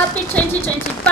happy 2025.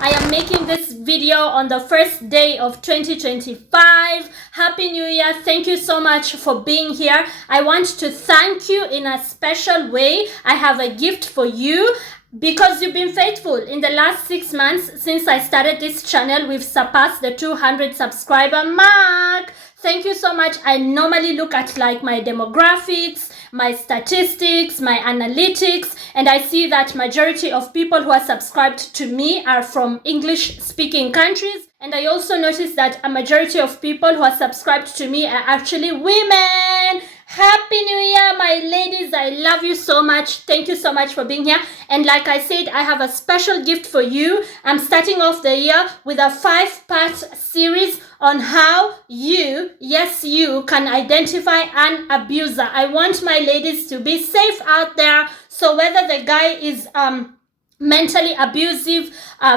I am making this video on the first day of 2025. Happy New Year. Thank you so much for being here. I want to thank you in a special way. I have a gift for you because you've been faithful. In the last 6 months since I started this channel, we've surpassed the 200 subscriber mark. Thank you so much. I normally look at like my demographics, my statistics, my analytics, and I see that majority of people who are subscribed to me are from English speaking countries. And I also noticed that a majority of people who are subscribed to me are actually women. Happy New Year, my ladies. I love you so much. Thank you so much for being here. And like I said, I have a special gift for you. I'm starting off the year with a 5-part series on how you, yes, you can identify an abuser. I want my ladies to be safe out there. So whether the guy is mentally abusive,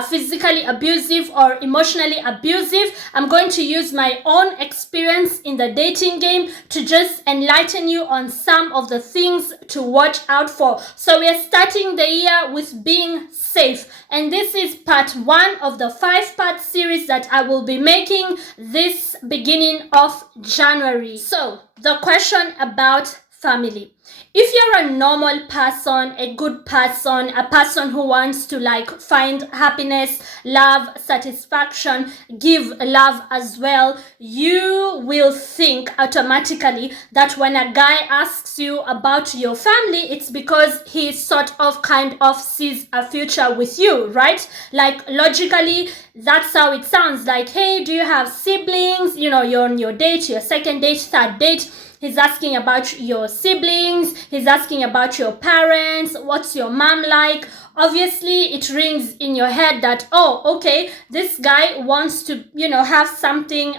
physically abusive, or emotionally abusive, I'm going to use my own experience in the dating game to just enlighten you on some of the things to watch out for. So we are starting the year with being safe, and this is part 1 of the 5-part series that I will be making this beginning of January. So the question about family. If you're a normal person, a good person, a person who wants to like find happiness, love, satisfaction, give love as well, you will think automatically that when a guy asks you about your family, it's because he sort of kind of sees a future with you, right? Like logically, that's how it sounds. Like, hey, do you have siblings? You know, you're on your date, your second date, third date. He's asking about your siblings. He's asking about your parents. What's your mom like? Obviously, it rings in your head that, oh, okay, this guy wants to, you know, have something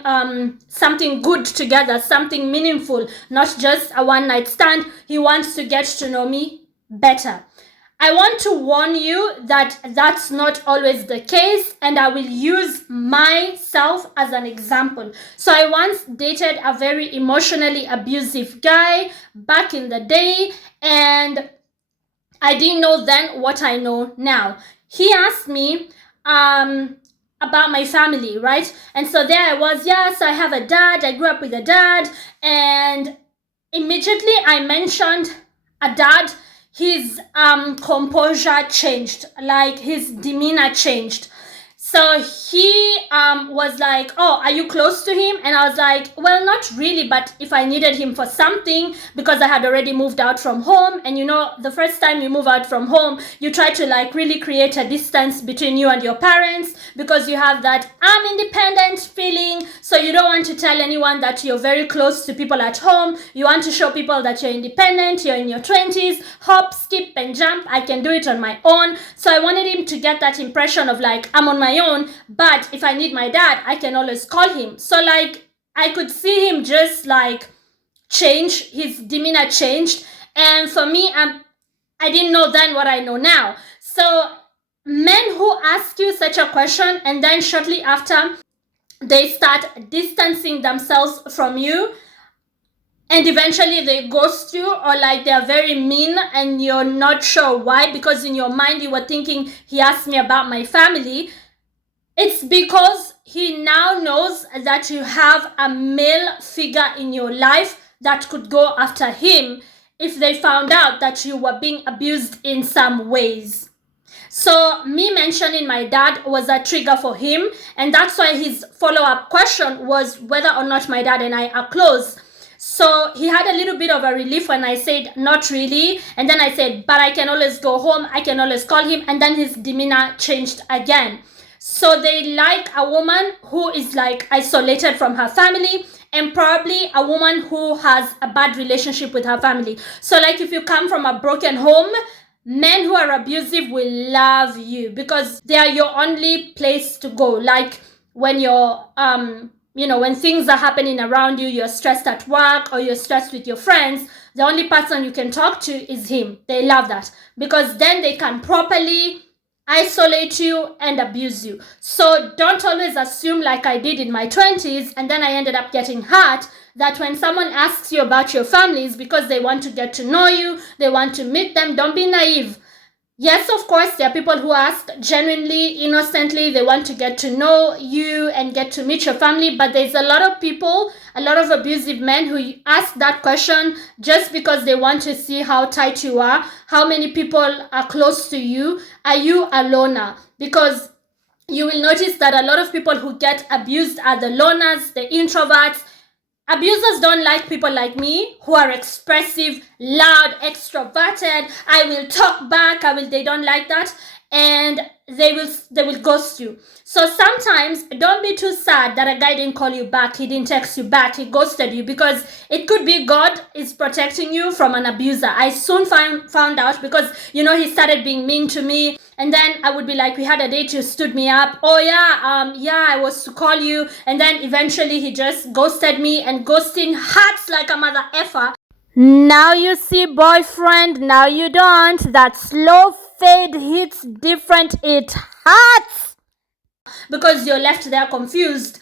good together, something meaningful, not just a one-night stand. He wants to get to know me better. I want to warn you that that's not always the case, and I will use myself as an example. So I once dated a very emotionally abusive guy back in the day, and I didn't know then what I know now. He asked me about my family, right? And so there I was, yes, I have a dad, I grew up with a dad, and immediately I mentioned a dad. His composure changed, like his demeanor changed. So he was like, oh, are you close to him? And I was like, well, not really, but if I needed him for something, because I had already moved out from home. And you know, the first time you move out from home, you try to like really create a distance between you and your parents, because you have that I'm independent feeling. So you don't want to tell anyone that you're very close to people at home. You want to show people that you're independent, you're in your 20s, hop, skip, and jump. I can do it on my own. So I wanted him to get that impression of like, I'm on my own, but if I need my dad, I can always call him. So like I could see him just like change, his demeanor changed. And for me, I didn't know then what I know now. So men who ask you such a question and then shortly after they start distancing themselves from you, and eventually they ghost you, or like they're very mean and you're not sure why, because in your mind you were thinking he asked me about my family. It's because he now knows that you have a male figure in your life that could go after him if they found out that you were being abused in some ways. So me mentioning my dad was a trigger for him, and that's why his follow-up question was whether or not my dad and I are close. So he had a little bit of a relief when I said not really, and then I said, but I can always go home, I can always call him, and then his demeanor changed again. So they like a woman who is like isolated from her family, and probably a woman who has a bad relationship with her family. So like if you come from a broken home, men who are abusive will love you because they are your only place to go. Like when you're you know, when things are happening around you, you're stressed at work or you're stressed with your friends, the only person you can talk to is him. They love that because then they can properly isolate you and abuse you. So don't always assume, like I did in my 20s and then I ended up getting hurt, that when someone asks you about your families because they want to get to know you, they want to meet them. Don't be naive. Yes, of course, there are people who ask genuinely, innocently, they want to get to know you and get to meet your family. But there's a lot of people, a lot of abusive men who ask that question just because they want to see how tight you are, how many people are close to you. Are you a loner? Because you will notice that a lot of people who get abused are the loners, the introverts. Abusers don't like people like me who are expressive, loud, extroverted. I will talk back. They don't like that, and they will ghost you. So sometimes don't be too sad that a guy didn't call you back, he didn't text you back, he ghosted you, because it could be God is protecting you from an abuser. I soon found out, because he started being mean to me, and then I would be like, we had a date, you stood me up. Oh yeah, I was to call you. And then eventually he just ghosted me, and ghosting hurts like a mother effer. Now you see, boyfriend, now you don't. That slow fade hits different. It hurts because you're left there confused.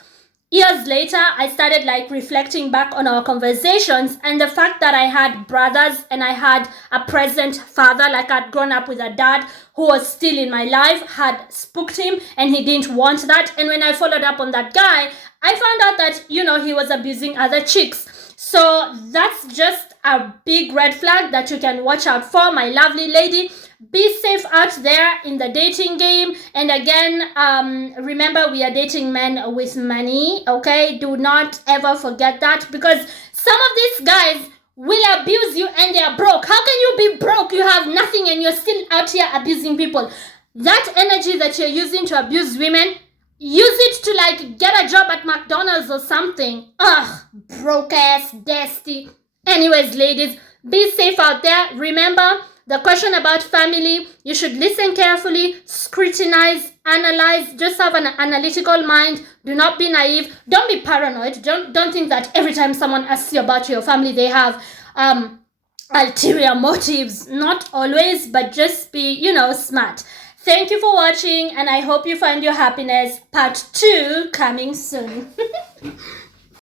Years later, I started reflecting back on our conversations, and the fact that I had brothers and I had a present father, I'd grown up with a dad who was still in my life, had spooked him, and he didn't want that. And when I followed up on that guy, I found out that, he was abusing other chicks. So that's just a big red flag that you can watch out for, my lovely lady. Be safe out there in the dating game. And again, remember, we are dating men with money, okay? Do not ever forget that, because some of these guys will abuse you and they are broke. How can you be broke? You have nothing and you're still out here abusing people. That energy that you're using to abuse women, use it to get a job at McDonald's or something. Ugh, broke ass, dusty. Anyways, ladies, be safe out there. Remember, the question about family, you should listen carefully, scrutinize, analyze, just have an analytical mind. Do not be naive. Don't be paranoid. Don't think that every time someone asks you about your family, they have ulterior motives. Not always, but just be, smart. Thank you for watching, and I hope you find your happiness. Part 2 coming soon.